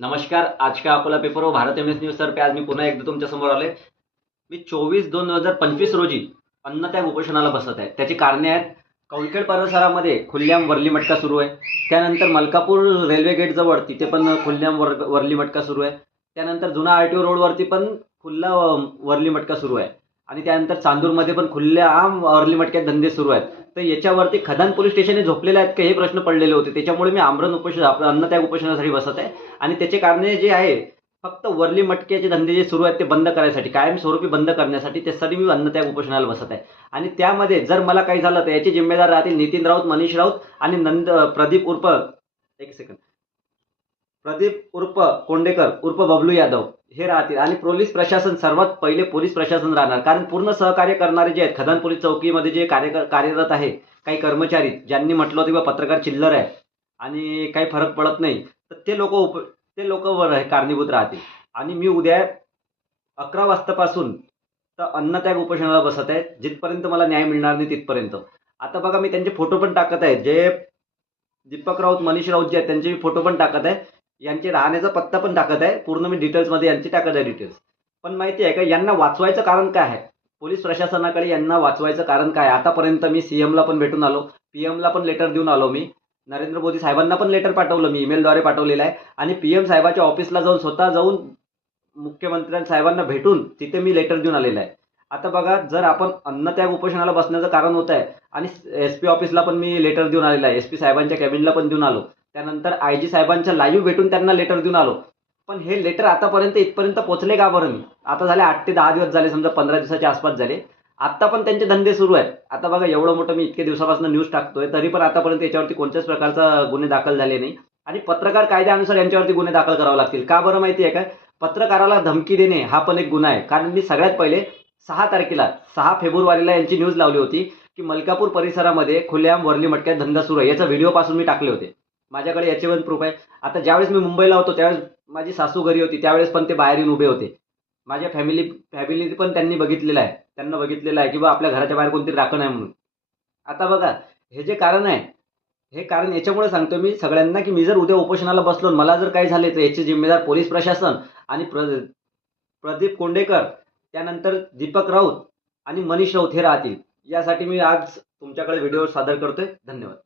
नमस्कार. आज का अकोला पेपर व भारत एमएस न्यूज तर्फे आज मी पुन्हा एकदा तुमच्या समोर आलोय. मी 24/2/2025 रोजी अन्नत्याग उपोषणाला बसत आहे. त्याची कारणे आहेत, कौलखेड परिसरामध्ये खुल्लेआम वरली मटका सुरू आहे. त्यानंतर मलकापूर रेल्वे गेट जवळ तिथे पण खुल्लेआम वरली मटका सुरू आहे. त्यानंतर जुना आरटीओ रोडवरती पण खुल्ला वरली मटका सुरू आहे आणि त्यानंतर चांदूरमध्ये पण खुल्लेआम वरली मटक्यात धंदे सुरू आहेत. तर याच्यावरती खदान पोलीस स्टेशन हे झोपलेले आहेत का हे प्रश्न पडलेले होते. त्याच्यामुळे मी आमरण उपोषण अन्नत्याग उपोषणासाठी बसत आहे आणि त्याचे कारणे जे आहे फक्त वरली मटक्याचे धंदे जे सुरू आहेत ते बंद करायसाठी, कायमस्वरूपी बंद करण्यासाठी, त्यासाठी मी अन्नत्याग उपोषणाला बसत आहे. आणि त्यामध्ये जर मला काही झालं तर याचे जिम्मेदार राहतील नितीन राऊत, मनीष राऊत आणि प्रदीप उर्फ कोंडेकर उर्फ बबलू यादव हे राहतील. आणि पोलीस प्रशासन, सर्वात पहिले पोलीस प्रशासन राहणार, कारण पूर्ण सहकार्य करणारे जे आहेत खदान पोलीस चौकीमध्ये जे कार्यरत आहे काही कर्मचारी, ज्यांनी म्हटलं होतं की पत्रकार चिल्लर आहे आणि काही फरक पडत नाही, तर ते लोक कारणीभूत राहतील. आणि मी उद्या 11 वाजतापासून तर अन्नत्याग उपोषणाला बसत आहे, जिथपर्यंत मला न्याय मिळणार नाही तिथपर्यंत. आता बघा, मी त्यांचे फोटो पण टाकत आहे, जे दीपक राऊत, मनीष राऊत जे आहेत त्यांचे फोटो पण टाकत आहे, यांचे राहण्याचा पत्ता पण टाकत आहे, पूर्ण मी डिटेल्समध्ये यांची टाकत आहे डिटेल्स. पण माहिती आहे का, यांना वाचवायचं कारण काय आहे? पोलीस प्रशासनाकडे यांना वाचवायचं कारण काय? आतापर्यंत मी सीएमला पण भेटून आलो, पीएमला पण लेटर देऊन आलो, मी नरेंद्र मोदी साहेबांना पण लेटर पाठवलं, मी ईमेलद्वारे पाठवलेलं आहे. आणि पीएम साहेबाच्या ऑफिसला जाऊन स्वतः जाऊन मुख्यमंत्र्यांसाहेबांना साहेबांना भेटून तिथे मी लेटर देऊन आलेलं आहे. आता बघा, जर आपण अन्नत्याग उपोषणाला बसण्याचं कारण होत आहे आणि एसपी ऑफिसला पण मी लेटर देऊन आलेलं आहे, एसपी साहेबांच्या कॅबिनला पण देऊन आलो, त्यानंतर आयजी साहेबांच्या लाईव्ह भेटून त्यांना लेटर देऊन आलो, पण हे लेटर आतापर्यंत इथपर्यंत पोहोचले का बरं? मी आता झाले 8 ते 10 दिवस झाले, समजा 15 दिवसाच्या आसपास झाले, आता पण त्यांचे धंदे सुरू आहेत. आता बघा, एवढं मोठं मी इतके दिवसापासून न्यूज टाकतोय, तरी पण आतापर्यंत याच्यावरती कोणत्याच प्रकारचा गुन्हे दाखल झाले नाही. आणि पत्रकार कायद्यानुसार यांच्यावरती गुन्हे दाखल करावे लागतील. का बरं माहिती आहे का? पत्रकाराला धमकी देणे हा पण एक गुन्हा आहे. कारण मी सगळ्यात पहिले 6 फेब्रुवारीला यांची न्यूज लावली होती की मलकापूर परिसरामध्ये खुलेआम वरली मटक्यात धंदा सुरू आहे. याचा व्हिडिओ पासून मी टाकले होते, माझ्याकडे याचे पण प्रूफ आहे. आता ज्यावेळेस मी मुंबईला होतो त्यावेळेस माझी सासू घरी होती, त्यावेळेस पण ते बाहेर येऊन उभे होते. माझ्या फॅमिली पण त्यांनी बघितलेलं आहे, त्यांना बघितलेलं आहे की बा आपल्या घराच्या बाहेर कोणतरी राखण आहे म्हणून. आता बघा, हे जे कारण आहे, हे कारण याच्यामुळे सांगतो मी सगळ्यांना की मी जर उद्या उपोषणाला बसलो, मला जर काही झाले तर याचे जिम्मेदार पोलीस प्रशासन आणि प्रदीप कोंडेकर, त्यानंतर दीपक राऊत आणि मनीष राऊत हे राहतील. यासाठी मी आज तुमच्याकडे व्हिडिओ सादर करतोय. धन्यवाद.